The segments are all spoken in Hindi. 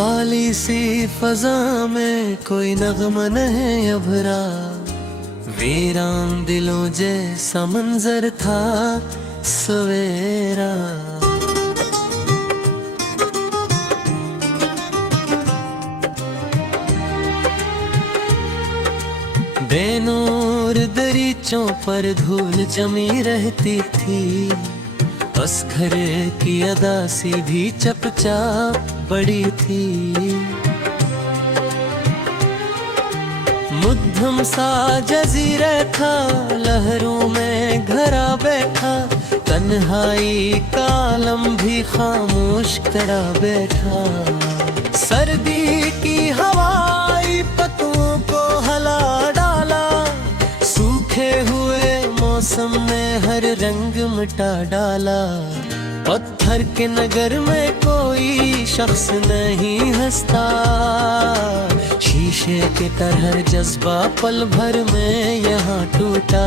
खाली सी फजा में कोई नगमा नहीं अभरा, वीरान दिलों जैसा मंजर था सवेरा। बेनूर दरीचों पर धूल जमी रहती थी, बस घर की अदासी भी चपचाप बड़ी थी। मुद्दम सा जजीरा था, लहरों में घरा बैठा, तन्हाई का आलम भी खामोश खड़ा बैठा। सर्दी की हवाई पत्तों को हला डाला, सूखे हुए मौसम ने हर रंग मिटा डाला। पत्थर के नगर में कोई शख्स नहीं हंसता, शीशे के तरह जज्बा पल भर में यहाँ टूटा।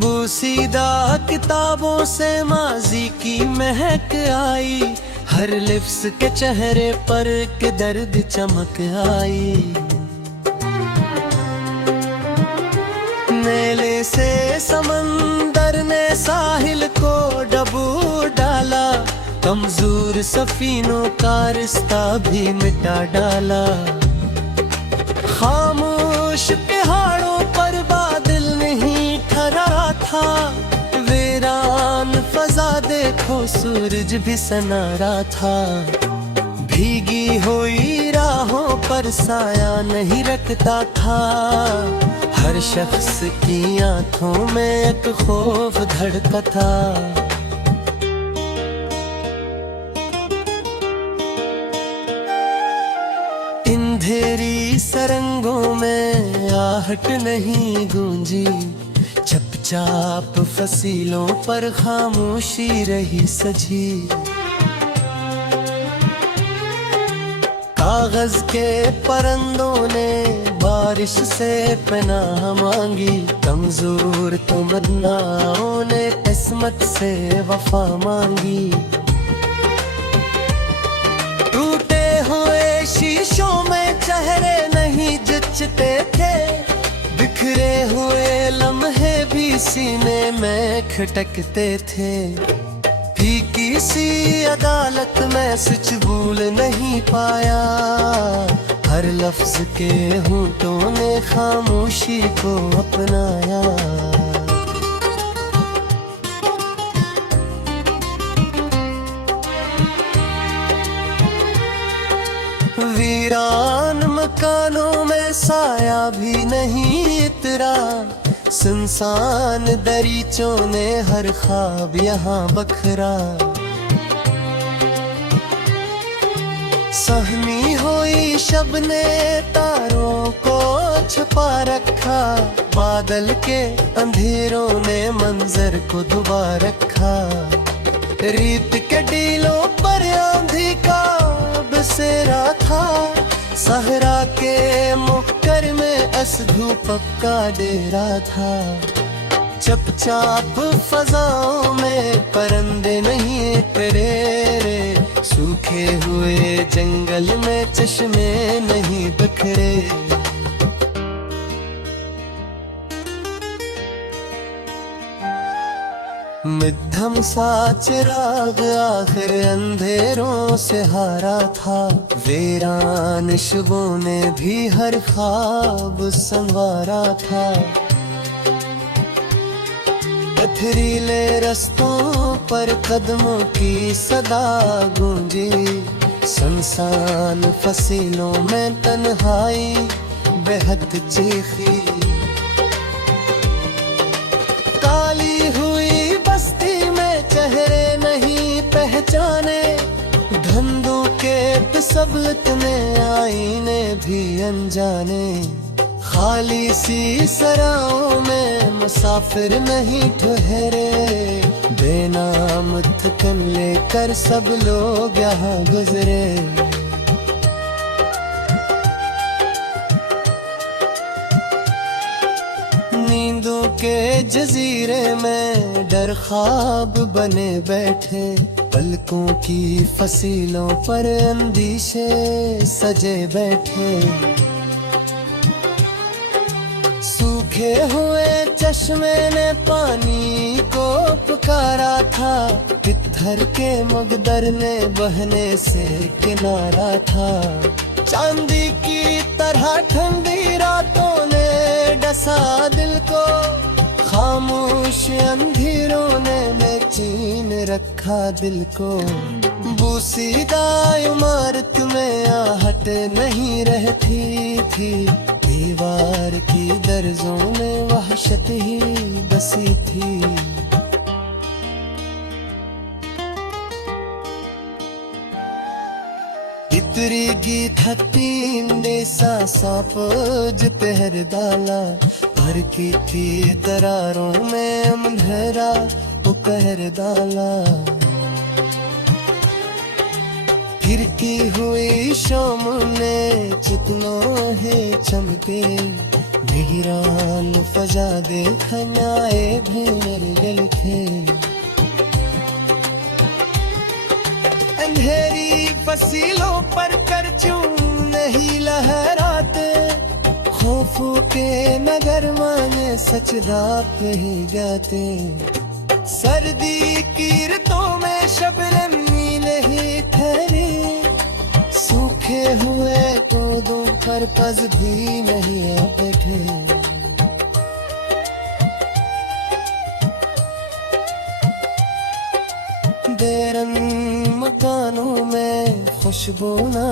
बूसीदा किताबों से माजी की महक आई, हर लिफ्स के चेहरे पर के दर्द चमक आई। नेले से समंदर ने साहिल को डबू डाला, कमजोर सफीनों का रिश्ता भी मिटा डाला। खामोश पहाड़ों पर बादल नहीं ठहरा था, वीरान फजा देखो सूरज भी सनारा था। भीगी हुई राहों पर साया नहीं रखता था, हर शख्स की आंखों में एक खौफ धड़का था। अंधेरी सरंगों में आहट नहीं गूंजी, चुपचाप फसीलों पर खामोशी रही सजी। कागज के परंदों ने बारिश से पनाह मांगी, कमजोर तमन्नाओं ने किस्मत से वफा मांगी। टूटे हुए शीशों में चेहरे नहीं जचते थे, बिखरे हुए लम्हे भी सीने में खटकते थे। फीकी सी अदालत में सच भूल नहीं पाया, हर लफ्ज के होंठों ने खामोशी को अपनाया। वीरान मकानों में साया भी नहीं इतरा, सुनसान दरीचों ने हर ख्वाब यहाँ बखरा। सहमी हुई शब ने तारों को छुपा रखा, बादल के अंधेरों ने मंजर को डुबा रखा। रीत के टीलों पर आंधी का बसेरा था, सहरा के मुक्कर में असधू पक्का डेरा था। चुपचाप फजाओं में परिंदे नहीं तेरे रे, सूखे हुए जंगल में चश्मे नहीं बिखरे। मध्यम सा चिराग आखिर अंधेरों से हारा था, वीरान शबों ने भी हर ख्वाब संवारा था। पथरीले रस्तों पर कदमों की सदा गूंजी, सुनसान फसीलों में तन्हाई बेहद चीखी। काली हुई बस्ती में चेहरे नहीं पहचाने, धंधों के तसब्बुत ने आईने भी अनजाने। खाली सी सराओं में मुसाफिर नहीं ठहरे, बेनाम थकन लेकर सब लोग यहाँ गुजरे। नींदों के जजीरे में डर ख्वाब बने बैठे, पलकों की फसीलों पर अंदीशे सजे बैठे। सूखे हुए चश्मे ने पानी को पुकारा था, पत्थर के मगदर ने बहने से किनारा था। चांदी की तरह ठंडी रातों ने डसा दिल को, खामोश अंधेरों ने बेचैन रखा दिल को। बूसीदा इमारत में आहट नहीं रहती थी, दीवार की दर्जों में वहशत ही बसी थी। इतरी गीत हत्तीन देसा सापज पहर दाला, भर की थी दरारों में अंधेरा वो कहर दाला। फिरकी हुई शाम ने चितनों है चमके, वीरान फजा देखनाए भेर गल थे। अंधेरी फसीलों पर करचूं नहीं लहराते, खौफों के नगर माने सचदाप ही जाते। सर्दी की ऋतों में शबनम नहीं ठहरी, सूखे हुए पौधों पर पज भी नहीं बैठे। देरन मकानों में खुशबू ना,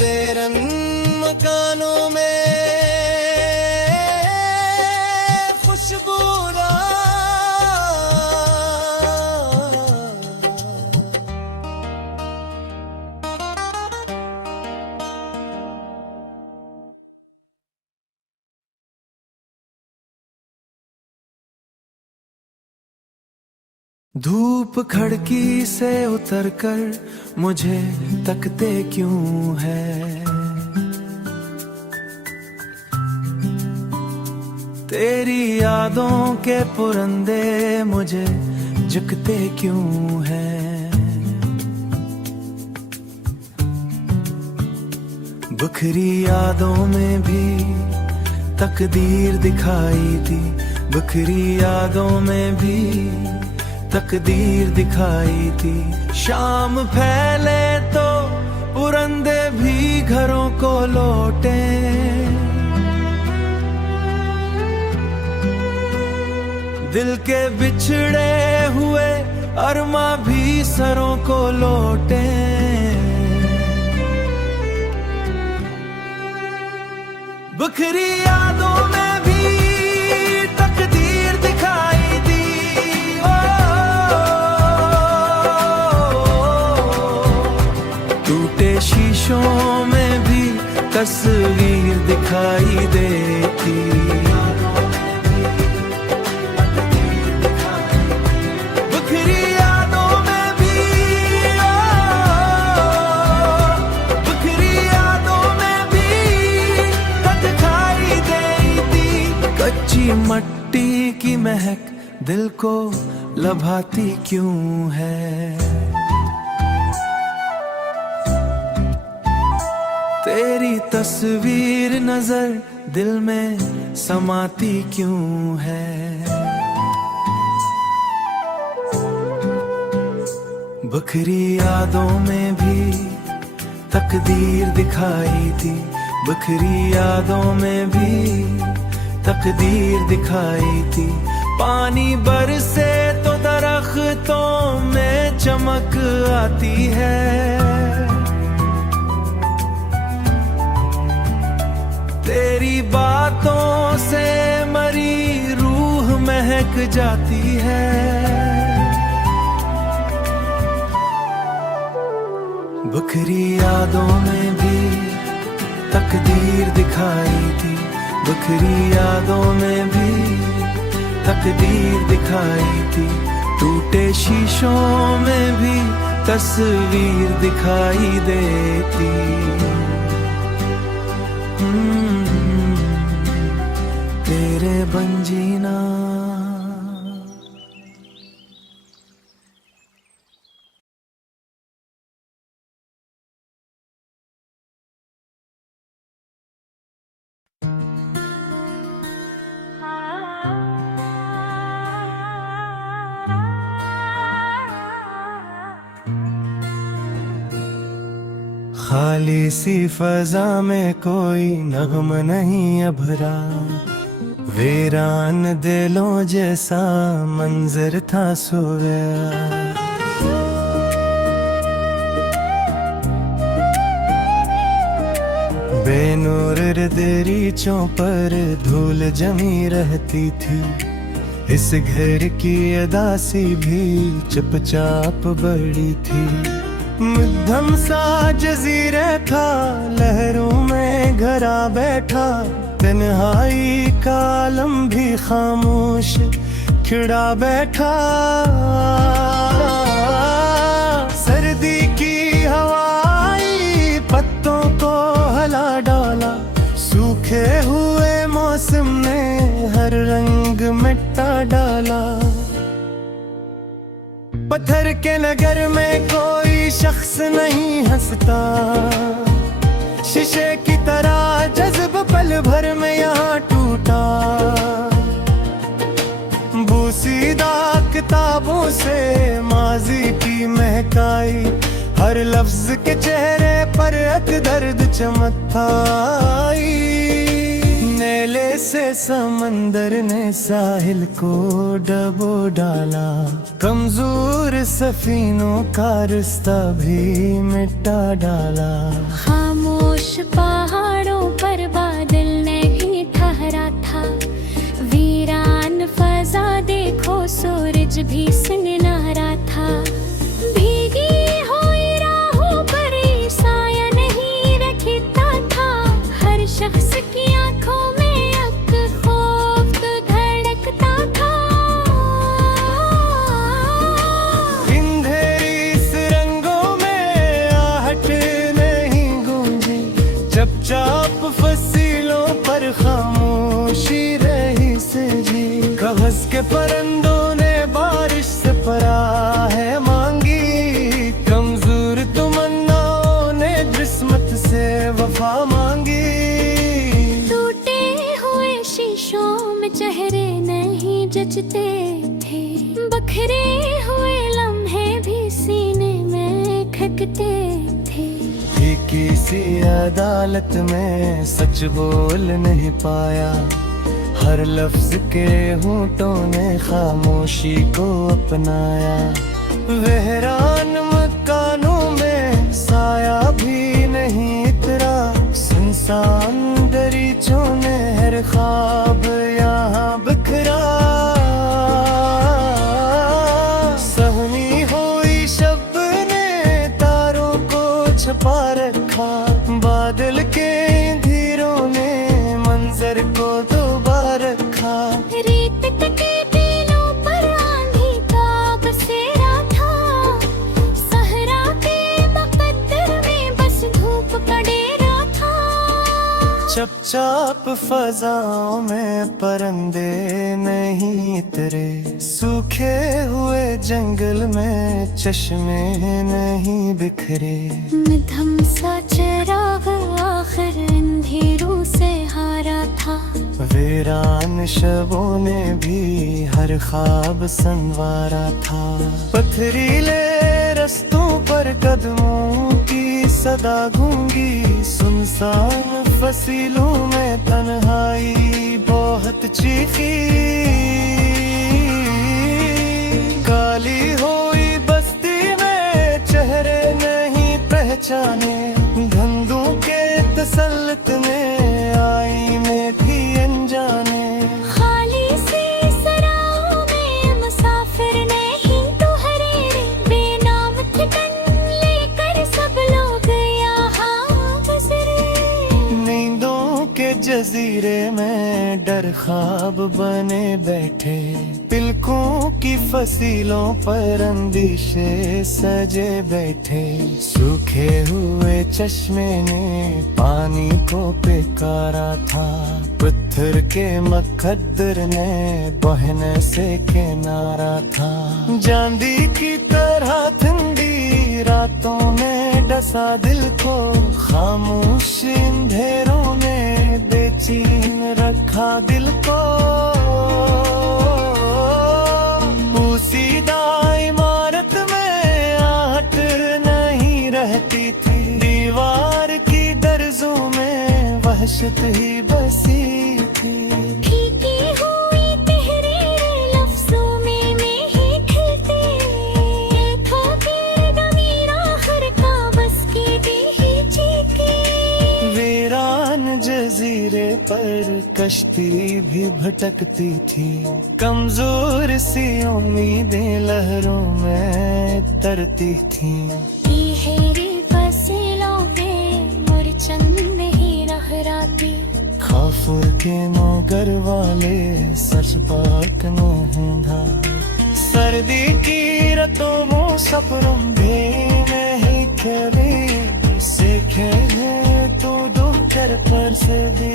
देरन मकानों में खुशबू ना। धूप खिड़की से उतरकर मुझे तकते क्यों है, तेरी यादों के पुरंदे मुझे जगते क्यों है। बिखरी यादों में भी तकदीर दिखाई थी, बिखरी यादों में भी तकदीर दिखाई थी। शाम फैले तो पुरंदे भी घरों को लौटे, दिल के बिछड़े हुए अरमा भी सरों को लौटे। बिखरी यादों में भी तकदीर दिखाई दी, टूटे शीशों में भी तस्वीर दिखाई देती। बिखरी यादों में भी, बिखरी यादों में भी दिखाई देती। कच्ची मट्टी की महक दिल को लभाती क्यों है, तेरी तस्वीर नजर दिल में समाती क्यों है। बिखरी यादों में भी तकदीर दिखाई थी, बिखरी यादों में भी तकदीर दिखाई थी। पानी बरसे तो दरख्तों में चमक आती है, तेरी बातों से मरी रूह महक जाती है। बिखरी यादों में भी तकदीर दिखाई थी, बिखरी यादों में भी तकदीर दिखाई थी। टूटे शीशों में भी तस्वीर दिखाई देती। तेरे बन जीना। खाली सी फजा में कोई नगम नहीं अभरा, वीरान दिलों जैसा मंजर था सोया। बेनूर दरीचों पर धूल जमी रहती थी, इस घर की अदासी भी चुपचाप बड़ी थी। मध्यम सा जजीरा था, लहरों में घरा बैठा, तन्हाई का आलम भी खामोश खिड़ा बैठा। सर्दी की हवाई पत्तों को हला डाला, सूखे हुए मौसम ने हर रंग मिटा डाला। पत्थर के नगर में कोई शख्स नहीं हंसता, शीशे की तरह जज्ब पल भर में यहाँ टूटा। बूसीदा किताबों से माजी की महकाई, हर लफ्ज के चेहरे पर एक दर्द चमकता। नेले से समंदर ने साहिल को डबो डाला, कमजोर सफीनों का रिश्ता भी मिटा डाला। खामोश पहाड़ों पर बादल नहीं ठहरा था, वीरान फजा देखो सूरज भी सिनहरा था। भीगी हुई राहों पर साया नहीं रखता था, हर शख्स की आंखों चाप फसीलों पर खामोशी रही से जी। कवस के परंदों ने बारिश से पराह मांगी, कमजोर तमन्नाओं ने किस्मत से वफा मांगी। टूटे हुए शीशों में चेहरे नहीं जचते थे, बखरे हुए लम्हे भी सीने में खटकते थे। किसी अदालत में सच बोल नहीं पाया, हर लफ्ज के होंठों ने खामोशी को अपनाया। वेहरान मकानों में साया भी नहीं इतरा, सुनसान दरीचों ने हर ख्वाब यहाँ बिखरा। सहमी हुई शब ने तारों को छुपा रखा, बादल के धीरों ने मंजर को दोबारा रखा। रेत के टीलों पर आंधी का बसेरा था, सहरा के मुकद्दर में बस धूप का डेरा था। चपचाप फजाओं में परंदे नहीं इतरे, सूखे हुए जंगल में चश्मे नहीं बिखरे। मध्यम सा चिराग आखिर अंधेरों से हारा था, वीरान शबों ने भी हर ख्वाब संवारा था। पथरीले रस्तों पर कदमों की सदा गूंगी, सुनसान फसीलों में तन्हाई बहुत चीखी। काली हुई बस्ती में चेहरे नहीं पहचाने, धंधों के तसल्लुत ने आईने भी अनजाने। खाली सी सराहों में मुसाफिर नहीं ठहरे, बेनाम ठिकान लेकर सब लोग यहाँ गुजरे। नींदों के जजीरे में डर ख्वाब बने बैठे, पिलकों की फसीलों पर अंदिशे सजे बैठे। सूखे हुए चश्मे ने पानी को पिकारा था, पत्थर के मकद्दर ने बहने से किनारा था। चांदी की तरह ठंडी रातों में डसा दिल को, खामोश अंधेरों में बेचैन रखा दिल को। सीधा इमारत में आहट नहीं रहती थी, दीवार की दर्जों में वहशत ही बसी थी। फीकी हुई तहरीरें लफ्जों में ही खिलते, ठोके ज़मीरा हर काबस की भी चीखे। वीरान जजीरे पर कश्ती भी भटकती थी, कमजोर सी उम्मीदें लहरों में तरती थी। तिहरी फसलों पे मुरचंद नहीं लहराती, खाफुर के नौकर वाले सच पाक नहंधा। सर्दी की रातों वो सपरों में ही खेले से खेले तो दोपहर पर से भी